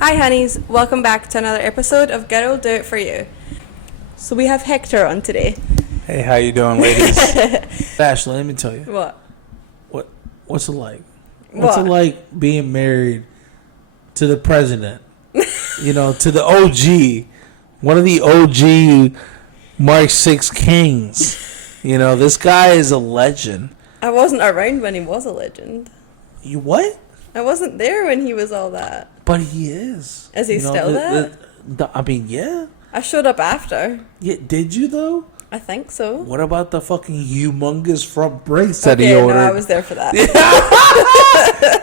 Hi honeys, welcome back to another episode of Girl Do It For You. So we have Hector on today. Hey, how you doing, ladies? Ashlea, let me tell you. What's it like? What's it like being married to the president? To the OG, one of the OG Mark 6 Kings. This guy is a legend. I wasn't around when he was a legend. You what? I wasn't there when he was all that. But he is. Is he still that? Yeah. I showed up after. Yeah, did you though? I think so. What about the fucking humongous front brace that he ordered? No, I was there for that.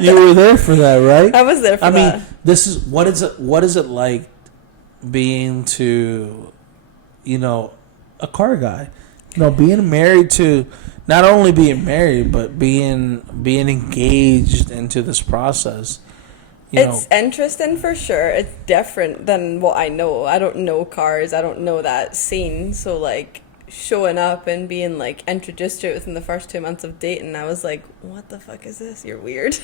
You were there for that, right? I was there for that. I mean, what is it like being to, a car guy? Being married to, not only being married, but being engaged into this process. It's interesting for sure. It's different than what I know. I don't know cars. I don't know that scene. So like showing up and being like introduced to it within the first 2 months of dating, I was like, what the fuck is this? You're weird.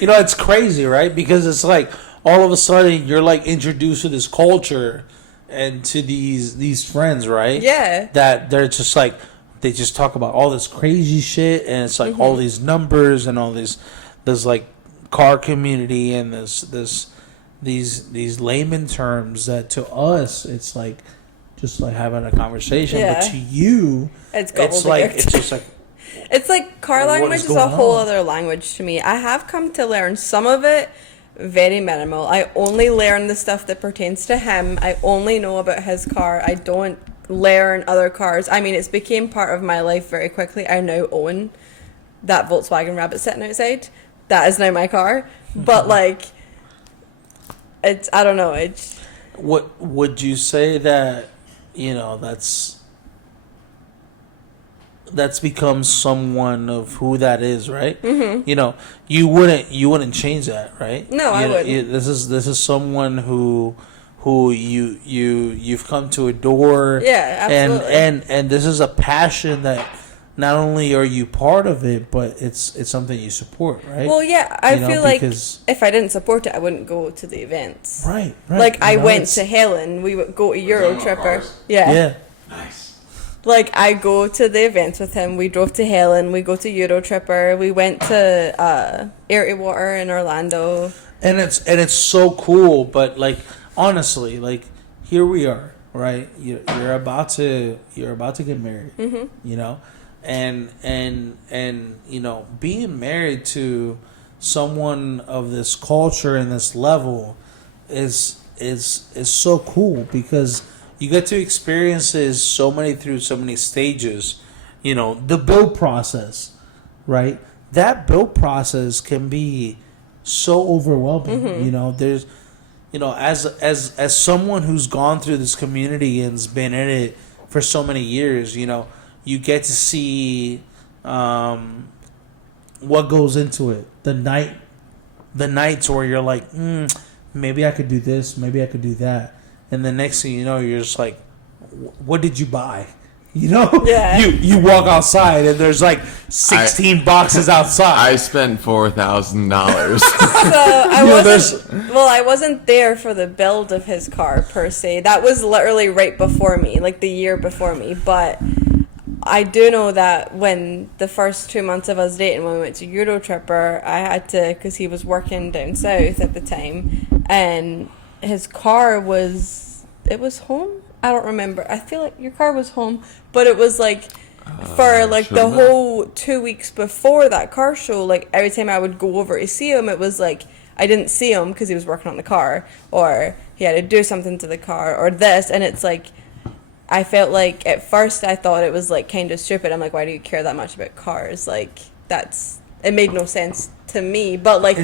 It's crazy, right? Because it's like all of a sudden you're like introduced to this culture and to these friends, right? Yeah. That they're just like, they just talk about all this crazy shit, and it's like all these numbers and all this like car community and these layman terms that to us it's like just like having a conversation, but to you it's just like it's like car language is a whole other language to me. I have come to learn some of it very minimal. I only learn the stuff that pertains to him. I only know about his car. I don't learn other cars. I mean, it's became part of my life very quickly. I now own that Volkswagen Rabbit sitting outside. That is now my car. But like, it's, I don't know. It's, what would you say that that's become someone of who that is, right? You wouldn't change that, right? No, I wouldn't. This is someone who you've come to adore. Yeah, absolutely. And this is a passion that not only are you part of it, but it's something you support, right? Well, yeah, I feel like if I didn't support it, I wouldn't go to the events. Right. Like I went to Helen. We would go to Euro Tripper. Yeah. Nice. Like I go to the events with him. We drove to Helen. We go to Euro Tripper. We went to Air to Water in Orlando. And it's so cool, but like honestly, like here we are, right? You're about to get married, and being married to someone of this culture and this level is so cool because you get to experiences through so many stages. The build process, right? That build process can be so overwhelming. There's as someone who's gone through this community and's been in it for so many years, you get to see what goes into it. The nights where you're like, maybe I could do this, maybe I could do that, and the next thing you know, you're just like, what did you buy? Yeah. You walk outside and there's like 16 boxes outside. I spent $4,000. So I wasn't there for the build of his car per se. That was literally right before me, like the year before me. But I do know that when the first 2 months of us dating, when we went to Euro Tripper, I had to, because he was working down south at the time, and his car was home. I don't remember. I feel like your car was home, but it was like for like the whole 2 weeks before that car show, like every time I would go over to see him, it was like I didn't see him because he was working on the car, or he had to do something to the car, or this, and it's like I felt like at first I thought it was like kind of stupid. I'm like, why do you care that much about cars? Like it made no sense to me, but like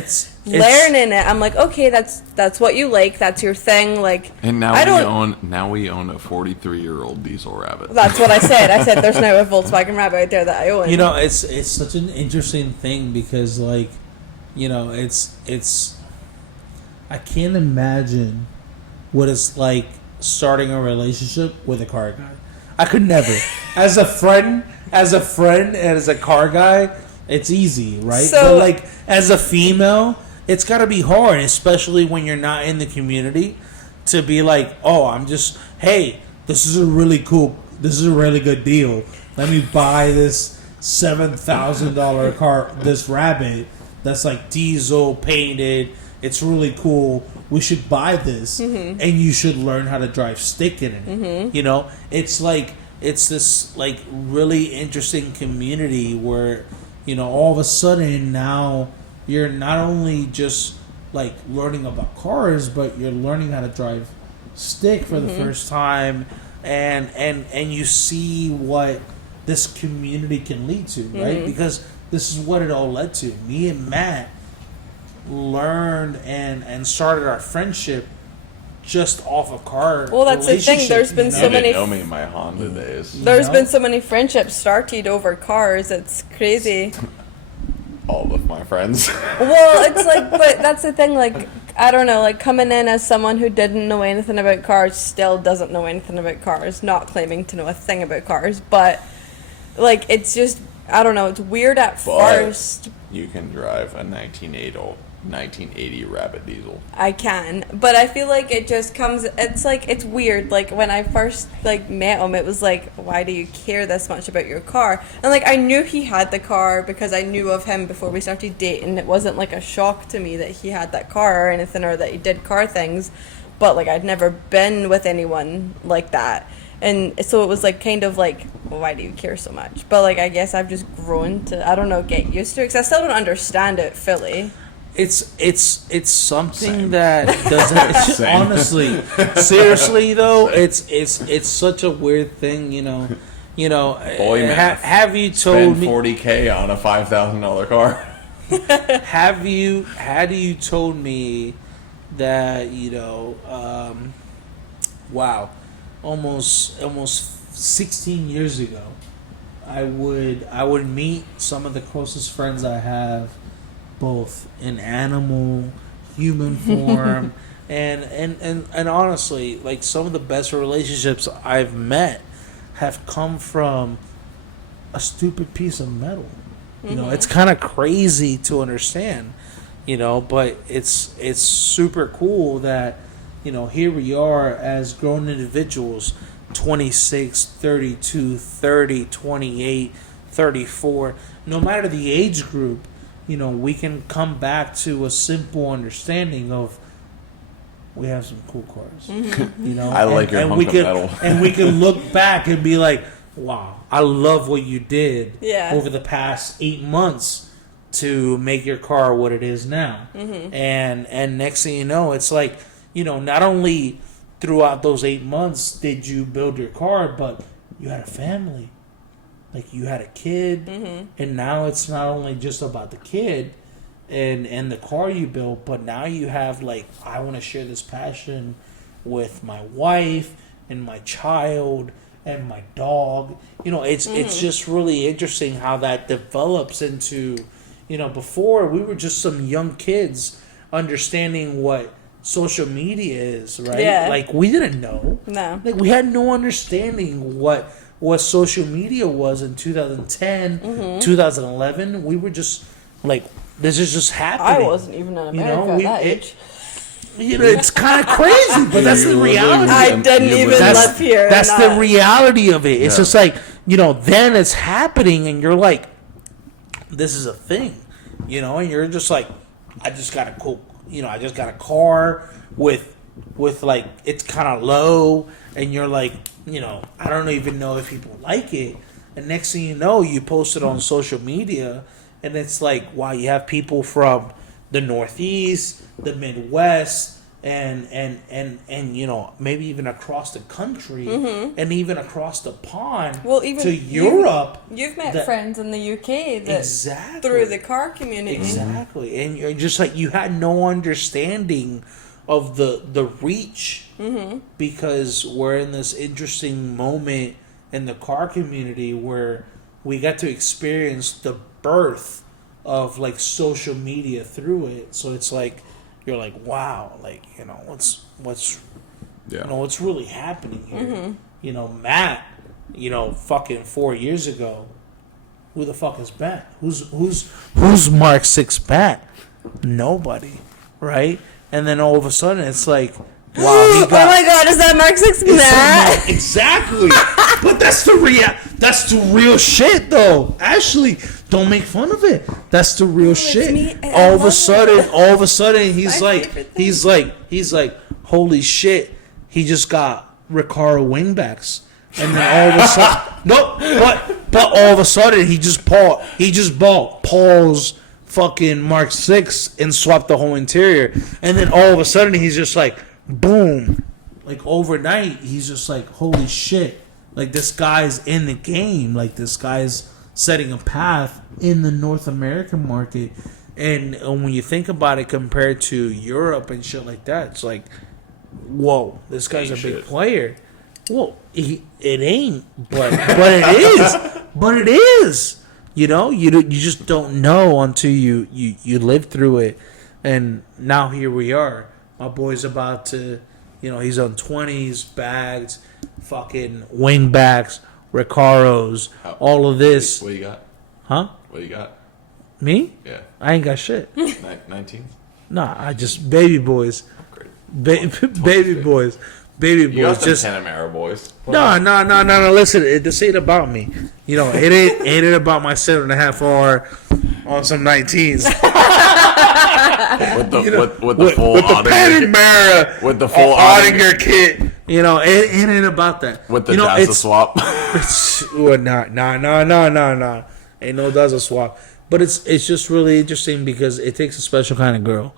learning it, I'm like, okay, that's what you like, that's your thing, like. And now we own a 43-year-old diesel Rabbit. That's what I said. I said there's now a Volkswagen Rabbit out there that I own. It's such an interesting thing because like, it's I can't imagine what it's like starting a relationship with a car guy. I could never. As a friend, and as a car guy, it's easy, right? So, but like as a female, it's got to be hard, especially when you're not in the community, to be like, oh, hey, this is a really good deal. Let me buy this $7,000 car, this Rabbit that's like diesel painted. It's really cool. We should buy this, and you should learn how to drive stick in it. You know, it's this like really interesting community where, you know, all of a sudden now you're not only just like learning about cars, but you're learning how to drive stick for the first time, and you see what this community can lead to, right? Because this is what it all led to. Me and Matt learned and started our friendship just off a car. Well, that's the thing. There's been so many. You didn't know me in my Honda days. There's been so many friendships started over cars. It's crazy. All of my friends. Well, it's like, but that's the thing. Like, I don't know. Like, coming in as someone who didn't know anything about cars, still doesn't know anything about cars. Not claiming to know a thing about cars, but like, it's just, I don't know. It's weird at first. You can drive a 1980 Rabbit diesel. I can, but I feel like it just comes, it's like, it's weird. Like, when I first like met him, it was like, why do you care this much about your car? And like, I knew he had the car because I knew of him before we started dating. It wasn't like a shock to me that he had that car or anything, or that he did car things, but like, I'd never been with anyone like that. And so it was like, kind of like, well, why do you care so much? But like, I guess I've just grown to, I don't know, get used to it, because I still don't understand it fully. It's something that doesn't honestly, seriously though, it's such a weird thing, you know. Boy, have you told me $40K on a $5,000 car? had you told me that, you know, wow, almost 16 years ago, I would meet some of the closest friends I have, both in animal, human form, and honestly, like, some of the best relationships I've met have come from a stupid piece of metal. You know, it's kind of crazy to understand, you know, but it's super cool that, you know, here we are as grown individuals, 26, 32, 30, 28, 34, no matter the age group, you know, we can come back to a simple understanding of, we have some cool cars. You know, I like your hunk of metal. And we can look back and be like, wow, I love what you did over the past 8 months to make your car what it is now. And next thing you know, it's like, you know, not only throughout those 8 months did you build your car, but you had a family. Like, you had a kid, and now it's not only just about the kid and the car you built, but now you have, like, I want to share this passion with my wife and my child and my dog. You know, it's just really interesting how that develops into, you know, before we were just some young kids understanding what social media is, right? Yeah. Like, we didn't know. No. Like, we had no understanding what social media was in 2010, 2011. We were just like, this is just happening. I wasn't even in America at that age. You know, it's kind of crazy, but that's the reality. I didn't even live here. That's the reality of it. It's just like, you know, then it's happening, and you're like, this is a thing, you know, and you're just like, I just got a car with like, it's kind of low, and you're like, you know, I don't even know if people like it. And next thing you know, you post it on social media, and it's like, wow, you have people from the Northeast, the Midwest, and you know, maybe even across the country, and even across the pond, well, even to Europe. You've met friends in the UK that through the car community. Exactly. And you're just like, you had no understanding of the reach, because we're in this interesting moment in the car community where we got to experience the birth of, like, social media through it. So it's like, you're like, wow, like, you know, what's you know, what's really happening here? You know, Matt, you know, fucking 4 years ago, who the fuck is Matt? Who's Mark 6 Matt? Nobody, right? And then all of a sudden, it's like, wow, he Oh got. my God, is that Mark 6 It's Matt? exactly. But that's the real shit, though. Ashley, don't make fun of it. That's the real shit. me, and All I of a love sudden, My he's favorite thing. like, holy shit, he just got Recaro wingbacks. And then all of a sudden, no, but all of a sudden he just bought Paul's fucking Mark 6 and swapped the whole interior. And then all of a sudden he's just like, boom, like overnight he's just like, holy shit, like this guy's in the game, like this guy's setting a path in the North American market. And when you think about it compared to Europe and shit like that, it's like, whoa, this guy's a big Shit. player. Well, it ain't, but it is. But it is. You know, you just don't know until you live through it. And now here we are. My boy's about to, he's on 20s, bags, fucking wingbacks, Recaros, all of this. What you got? Huh? What you got? Me? Yeah. I ain't got shit. 19? Nah, I just baby boys. Great. Baby boys. Baby You got boys. some Just Panamera boys. No. Listen, this ain't about me. It ain't about my 7.5 hour on some 19s. With the full with the Ottinger Panamera, with the full Ottinger kit. It ain't about that. with the Dazzle swap. Well, nah. Ain't no Dazzle swap. But it's just really interesting because it takes a special kind of girl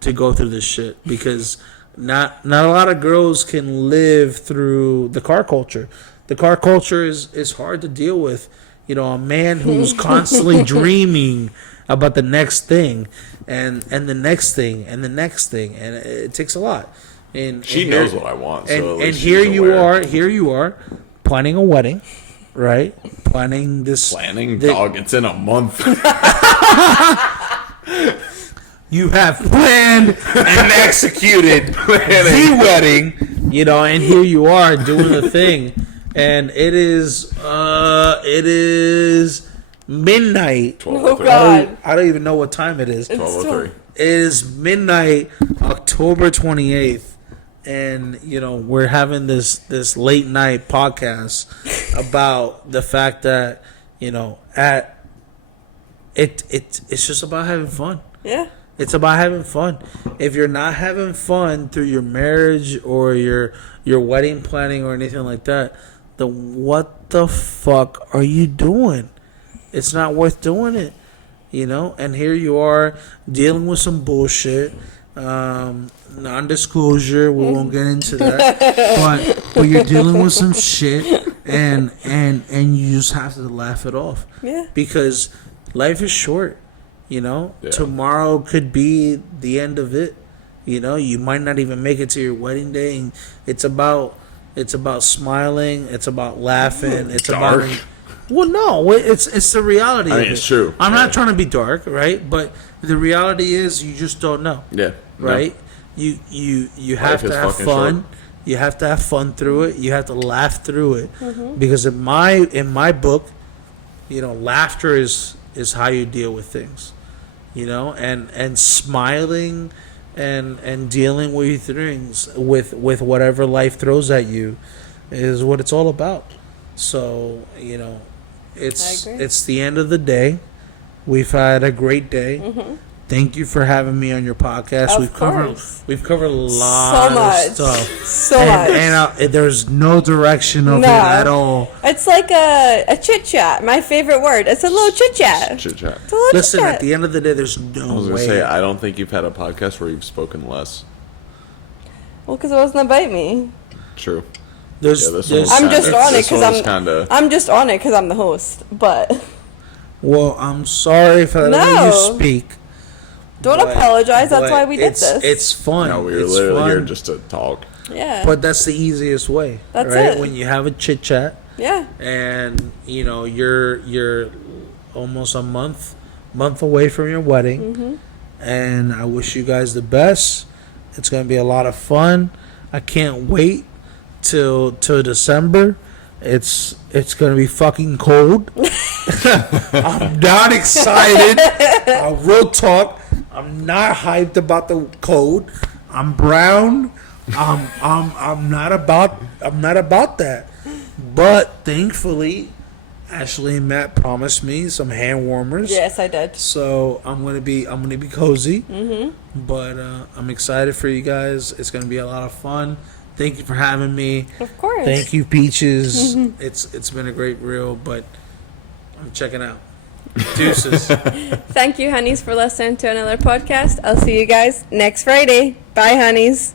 to go through this shit, because not a lot of girls can live through the car culture. The car culture is hard to deal with. A man who's constantly dreaming about the next thing and the next thing and the next thing, and it takes a lot. And She knows what I want. So at and least here she's you aware. are planning a wedding, right? Planning this. Planning, the- dog. It's in a month. You have planned and executed the wedding, and here you are doing the thing, and it is midnight. 12:03. Oh, God. I don't even know what time it is. 12:03. It is midnight, October 28th, and we're having this late night podcast about the fact that it's just about having fun. Yeah. It's about having fun. If you're not having fun through your marriage or your wedding planning or anything like that, then what the fuck are you doing? It's not worth doing it, And here you are dealing with some bullshit, non-disclosure. We won't get into that, but you're dealing with some shit, and you just have to laugh it off. Yeah. Because life is short. Yeah. Tomorrow could be the end of it. You might not even make it to your wedding day. And it's about smiling. It's about laughing. It's Dark. about. Well, no, it's the reality. I of mean, it. it's true. I'm Yeah. not trying to be dark, right? But the reality is, you just don't know, Yeah. No. right? You have Life to is have fucking fun. short. You have to have fun through it. You have to laugh through it, because in my book, laughter is how you deal with things. And smiling and dealing with things with whatever life throws at you is what it's all about. So, it's I agree. it's the end of the day. We've had a great day. Thank you for having me on your podcast. Of We've course. covered a lot much. of stuff. So much. And there's no direction of No. it at all. It's like a chit chat. My favorite word. It's a little chit chat. Chit chat. It's a little Listen, chit at chat. the end of the day, there's I no was gonna way. say, I don't think you've had a podcast where you've spoken less. Well, because it wasn't about me. True. There's, Yeah, this there's, one I'm just kinda- on it this because one was I'm. kinda- I'm just on it because I'm the host. But well, I'm sorry for letting No. you speak. don't but- apologize. That's but why we did it's, this. It's fun. No, we were it's literally fun. here just to talk. yeah. But that's the easiest way. That's right? it. When you have a chit chat yeah. and you're almost a month away from your wedding, and I wish you guys the best. It's gonna be a lot of fun. I can't wait till December. It's gonna be fucking cold. I'm not excited. Real talk. I'm not hyped about the code. I'm brown. I'm not about that. But thankfully, Ashley and Matt promised me some hand warmers. Yes, I did. So I'm gonna be cozy. But I'm excited for you guys. It's gonna be a lot of fun. Thank you for having me. Of course. Thank you, Peaches. It's been a great reel, but I'm checking out. Deuces. Thank you, honeys, for listening to another podcast. I'll see you guys next Friday. Bye, honeys.